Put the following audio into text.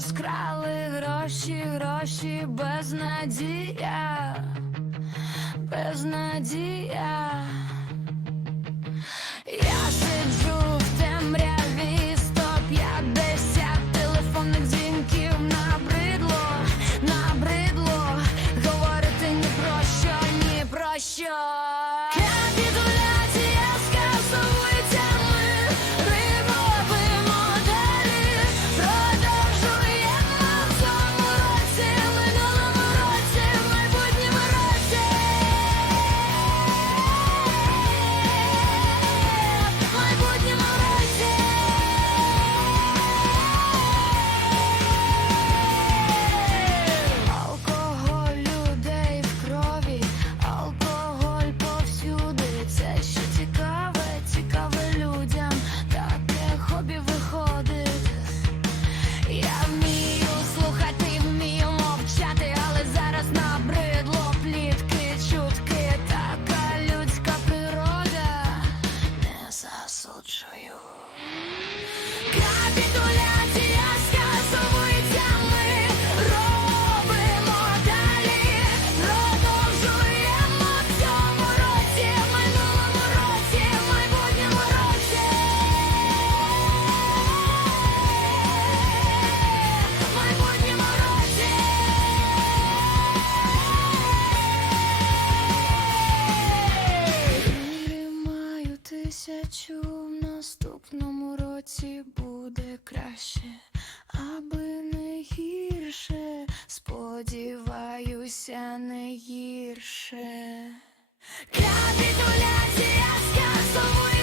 розкрали гроші, гроші, безнадія, безнадія. Я сиджу в темряві, 150 телефонних дзвінків набридло, набридло. Говорити ні про що, ні про що. Я Капітуляція скасовується, ми робимо далі, продовжуємо в цьому році, в році, в майбутньому році. В майбутньому тисячу наступному році буде краще, аби не гірше, сподіваюся, не гірше. Капітуляція сказує